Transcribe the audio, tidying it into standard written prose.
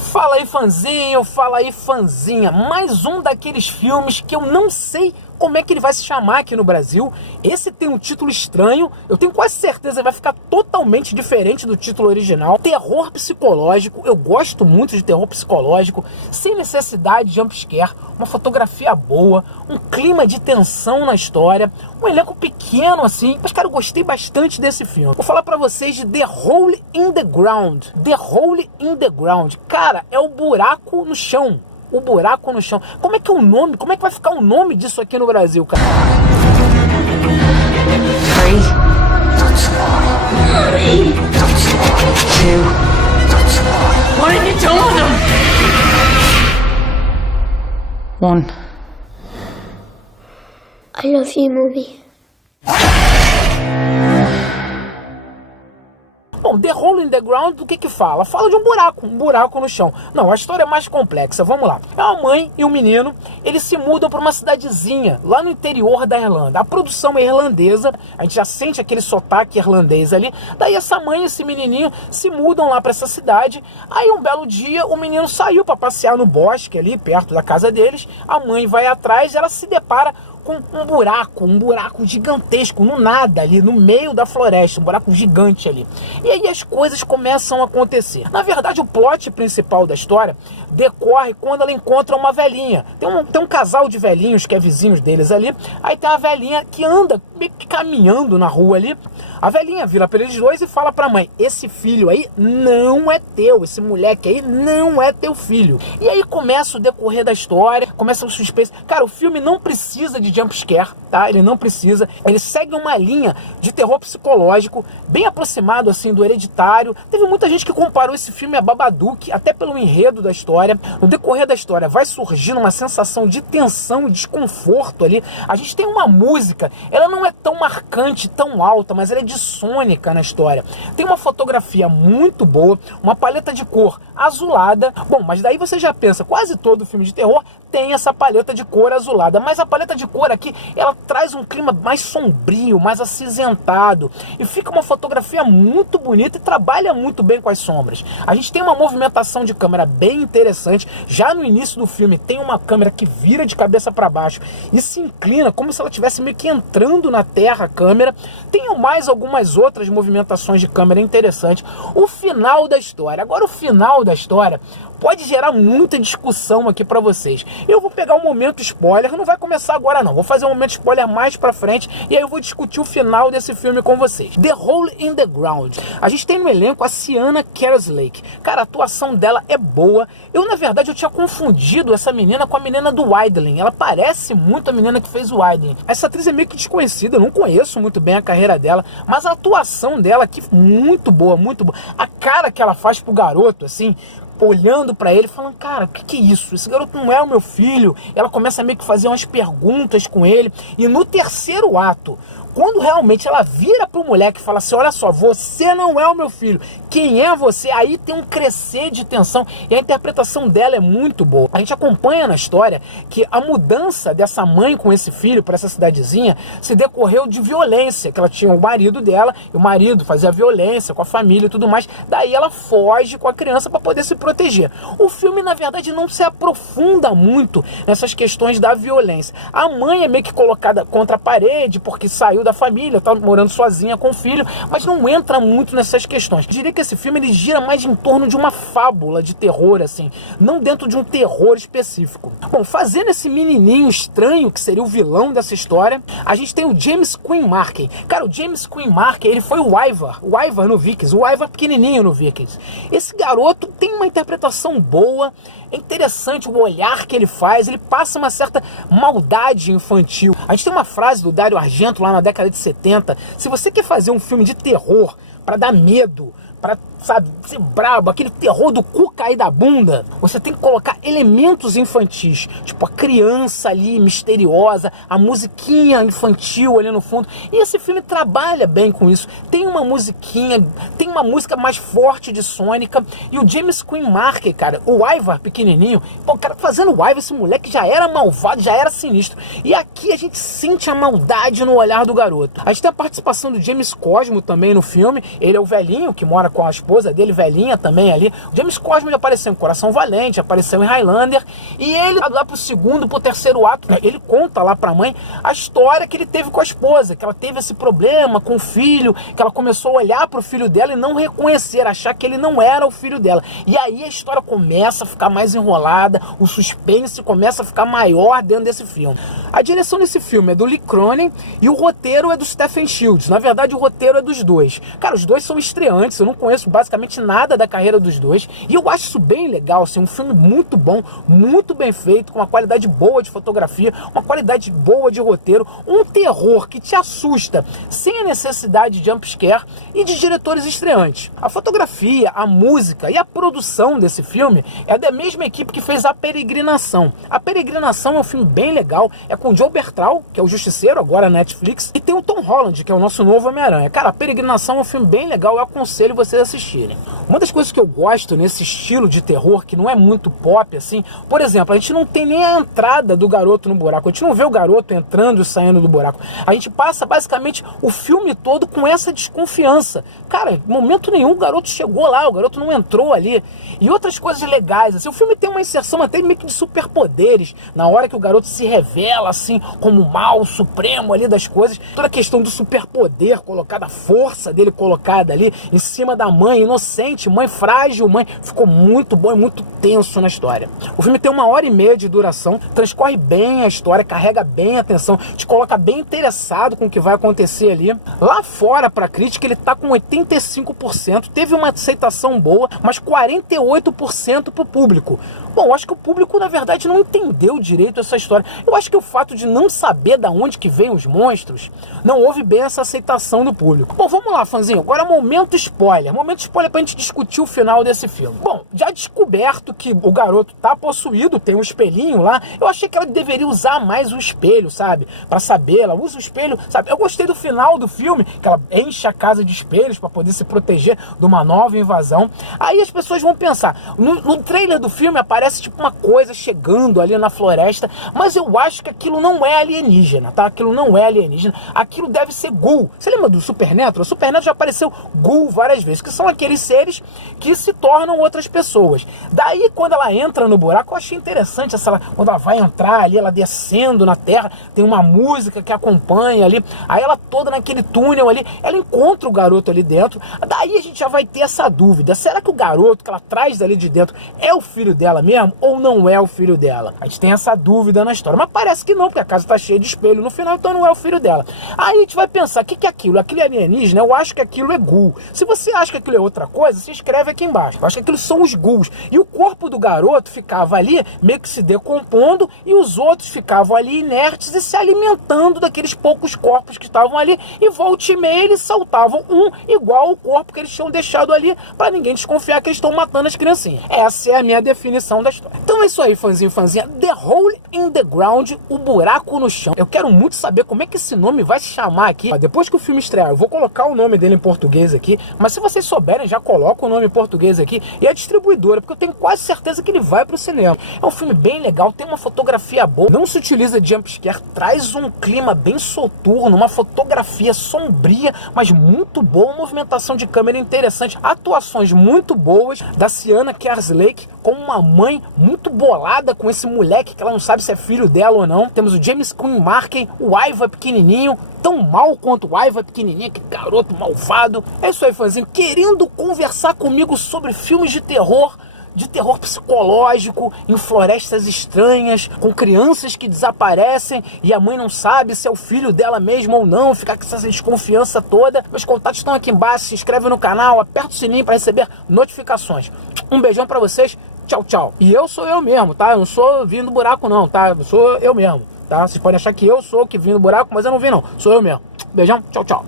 Fala aí, fãzinho, fala aí, fãzinha. Mais um daqueles filmes que eu não sei como é que ele vai se chamar aqui no Brasil. Esse tem um título estranho, eu tenho quase certeza que vai ficar totalmente diferente do título original. Terror psicológico, eu gosto muito de terror psicológico, sem necessidade de jumpscare, uma fotografia boa, um clima de tensão na história, um elenco pequeno assim, mas cara, eu gostei bastante desse filme. Vou falar pra vocês de The Hole in the Ground. The Hole in the Ground, cara, é o buraco no chão. O buraco no chão. Como é que é o nome? Como é que vai ficar o nome disso aqui no Brasil, cara? 3, 2, what did you tell them? 1. I love you, Mommy. Bom, The Hole in the Ground, do que fala? Fala de um buraco no chão. Não, a história é mais complexa, vamos lá. É uma mãe e um menino, eles se mudam para uma cidadezinha, lá no interior da Irlanda. A produção é irlandesa, a gente já sente aquele sotaque irlandês ali. Daí essa mãe e esse menininho se mudam lá para essa cidade. Aí um belo dia, o menino saiu para passear no bosque ali, perto da casa deles. A mãe vai atrás e ela se depara com um buraco gigantesco, no nada ali, no meio da floresta, um buraco gigante ali. E aí as coisas começam a acontecer. Na verdade, o plot principal da história decorre quando ela encontra uma velhinha. Tem um casal de velhinhos que é vizinhos deles ali, aí tem uma velhinha que anda meio que caminhando na rua ali. A velhinha vira para eles dois e fala pra mãe: esse filho aí não é teu, esse moleque aí não é teu filho. E aí começa o decorrer da história, começa o suspense. Cara, o filme não precisa de jumpscare, tá? Ele não precisa. Ele segue uma linha de terror psicológico, bem aproximado assim do Hereditário. Teve muita gente que comparou esse filme a Babadook, até pelo enredo da história. No decorrer da história vai surgindo uma sensação de tensão e desconforto ali. A gente tem uma música, ela não é tão marcante, tão alta, mas ela é dissônica na história. Tem uma fotografia muito boa, uma paleta de cor azulada. Bom, mas daí você já pensa, quase todo filme de terror tem essa paleta de cor azulada, mas a paleta de cor aqui, ela traz um clima mais sombrio, mais acinzentado, e fica uma fotografia muito bonita e trabalha muito bem com as sombras. A gente tem uma movimentação de câmera bem interessante. Já no início do filme tem uma câmera que vira de cabeça para baixo e se inclina como se ela estivesse meio que entrando na terra, a câmera. Tem mais algumas outras movimentações de câmera interessantes. O final da história, agora o final da história pode gerar muita discussão aqui pra vocês. Eu vou pegar um momento spoiler, não vai começar agora não, vou fazer um momento spoiler mais pra frente e aí eu vou discutir o final desse filme com vocês. The Hole in the Ground. A gente tem no elenco a Sienna Kerslake. Cara, a atuação dela é boa. Na verdade, eu tinha confundido essa menina com a menina do Wildling. Ela parece muito a menina que fez o Wildling. Essa atriz é meio que desconhecida, eu não conheço muito bem a carreira dela, mas a atuação dela aqui muito boa, muito boa. A cara que ela faz pro garoto, assim, olhando pra ele, falando, cara, o que é isso? Esse garoto não é o meu filho. Ela começa a meio que fazer umas perguntas com ele. E no terceiro ato, quando realmente ela vira pro moleque e fala assim, olha só, você não é o meu filho, quem é você? Aí tem um crescer de tensão e a interpretação dela é muito boa. A gente acompanha na história que a mudança dessa mãe com esse filho para essa cidadezinha se decorreu de violência, que ela tinha o marido dela, e o marido fazia violência com a família e tudo mais. Daí ela foge com a criança para poder se proteger. O filme, na verdade, não se aprofunda muito nessas questões da violência. A mãe é meio que colocada contra a parede porque saiu da família, tá morando sozinha com o filho, mas não entra muito nessas questões. Eu diria que esse filme ele gira mais em torno de uma fábula de terror, assim, não dentro de um terror específico. Bom, fazendo esse menininho estranho, que seria o vilão dessa história, a gente tem o James Quinn Markey. Cara, o James Quinn Markey, ele foi o Ivar no Vikings, o Ivar pequenininho no Vikings. Esse garoto tem uma interpretação boa, é interessante o olhar que ele faz, ele passa uma certa maldade infantil. A gente tem uma frase do Dario Argento lá na década de 70, se você quer fazer um filme de terror para dar medo, para, sabe, ser brabo, aquele terror do cu cair da bunda, você tem que colocar elementos infantis, tipo a criança ali misteriosa, a musiquinha infantil ali no fundo, e esse filme trabalha bem com isso. Tem uma musiquinha, tem uma música mais forte de sônica, e o James Quinn Markey, cara, o Ivar pequenininho, pô, o cara fazendo o Ivar, esse moleque já era malvado, já era sinistro, e aqui a gente sente a maldade no olhar do garoto. A gente tem a participação do James Cosmo também no filme, ele é o velhinho que mora com a esposa dele, velhinha também ali. O James Cosmo já apareceu em Coração Valente, apareceu em Highlander, e ele lá pro segundo, pro terceiro ato, ele conta lá pra mãe a história que ele teve com a esposa, que ela teve esse problema com o filho, que ela começou a olhar pro filho dela e não reconhecer, achar que ele não era o filho dela. E aí a história começa a ficar mais enrolada, o suspense começa a ficar maior dentro desse filme. A direção desse filme é do Lee Cronin e o roteiro é do Stephen Shields. Na verdade, o roteiro é dos dois. Cara, os dois são estreantes, eu não conheço basicamente nada da carreira dos dois, e eu acho isso bem legal, assim, um filme muito bom, muito bem feito, com uma qualidade boa de fotografia, uma qualidade boa de roteiro, um terror que te assusta sem a necessidade de jumpscare e de diretores estreantes. A fotografia, a música e a produção desse filme é da mesma equipe que fez A Peregrinação. A Peregrinação é um filme bem legal, é com o Joe Bertrand, que é o Justiceiro, agora na Netflix, e tem o Tom Holland, que é o nosso novo Homem-Aranha. Cara, A Peregrinação é um filme bem legal, eu aconselho vocês a assistirem. Uma das coisas que eu gosto nesse estilo de terror, que não é muito pop, assim, por exemplo, a gente não tem nem a entrada do garoto no buraco, a gente não vê o garoto entrando e saindo do buraco. A gente passa basicamente o filme todo com essa desconfiança. Cara, em momento nenhum o garoto chegou lá, o garoto não entrou ali. E outras coisas legais, assim, o filme tem uma inserção até meio que de superpoderes, na hora que o garoto se revela, assim, como o mal supremo ali das coisas, toda a questão do superpoder colocada, a força dele colocada ali em cima da mãe inocente, mãe frágil, mãe, ficou muito bom e muito tenso na história. O filme tem 1h30 de duração, transcorre bem a história, carrega bem a atenção, te coloca bem interessado com o que vai acontecer ali. Lá fora, pra crítica, ele tá com 85%, teve uma aceitação boa, mas 48% pro público. Bom, eu acho que o público, na verdade, não entendeu direito essa história. Eu acho que o fato de não saber da onde que vem os monstros, não houve bem essa aceitação do público. Bom, vamos lá, fãzinho. Agora momento spoiler. Momento spoiler pra gente discutir o final desse filme. Bom, já descoberto que o garoto tá possuído, tem um espelhinho lá, eu achei que ela deveria usar mais o espelho, sabe? Pra saber, ela usa o espelho, sabe? Eu gostei do final do filme, que ela enche a casa de espelhos pra poder se proteger de uma nova invasão. Aí as pessoas vão pensar, no trailer do filme aparece tipo uma coisa chegando ali na floresta, mas eu acho que aquilo não é alienígena, tá? Aquilo não é alienígena, aquilo deve ser ghoul. Você lembra do Supernatural? O Supernatural já apareceu ghoul várias vezes, que são aqueles seres que se tornam outras pessoas. Daí, quando ela entra no buraco, eu achei interessante quando ela vai entrar ali, ela descendo na terra, tem uma música que acompanha ali, aí ela toda naquele túnel ali, ela encontra o garoto ali dentro, daí a gente já vai ter essa dúvida, será que o garoto que ela traz dali de dentro é o filho dela mesmo, ou não é o filho dela? A gente tem essa dúvida na história, mas parece que não, porque a casa tá cheia de espelho no final, então não é o filho dela. Aí a gente vai pensar, o que é aquilo? Aquilo é alienígena? Eu acho que aquilo é ghoul. Se você acha que aquilo é outra coisa, você escreve aqui embaixo. Eu acho que aquilo são os ghouls. E o corpo do garoto ficava ali, meio que se decompondo, e os outros ficavam ali inertes e se alimentando daqueles poucos corpos que estavam ali, e volta e meia eles saltavam um igual ao corpo que eles tinham deixado ali, para ninguém desconfiar que eles estão matando as criancinhas. Essa é a minha definição da história. Então é isso aí, fãzinho, fãzinha. The Hole in the Ground, o buraco no chão. Eu quero muito saber como é que esse nome vai se chamar aqui. Depois que o filme estrear, eu vou colocar o nome dele em português aqui, mas se vocês souberem, já coloca o nome em português aqui, e a distribuidora, porque eu tenho quase certeza que ele vai pro cinema. É um filme bem legal, tem uma fotografia boa, não se utiliza de jumpscare, traz um clima bem soturno, uma fotografia sombria, mas muito boa, uma movimentação de câmera interessante, atuações muito boas da Sienna Kerslake, com uma mãe muito bolada com esse moleque, que ela não sabe se é filho dela ou não. Temos o James Quinn Marken, o Ivan pequenininho, tão mal quanto o Ivan pequenininho, que garoto malvado. É isso aí, fãzinho, querendo conversar comigo sobre filmes de terror psicológico, em florestas estranhas, com crianças que desaparecem e a mãe não sabe se é o filho dela mesmo ou não, ficar com essa desconfiança toda. Meus contatos estão aqui embaixo, se inscreve no canal, aperta o sininho para receber notificações. Um beijão para vocês, tchau, tchau. E eu sou eu mesmo, tá? Eu não sou vindo do buraco não, tá? Eu sou eu mesmo, tá? Vocês podem achar que eu sou que vim do buraco, mas eu não vim não, sou eu mesmo. Beijão, tchau, tchau.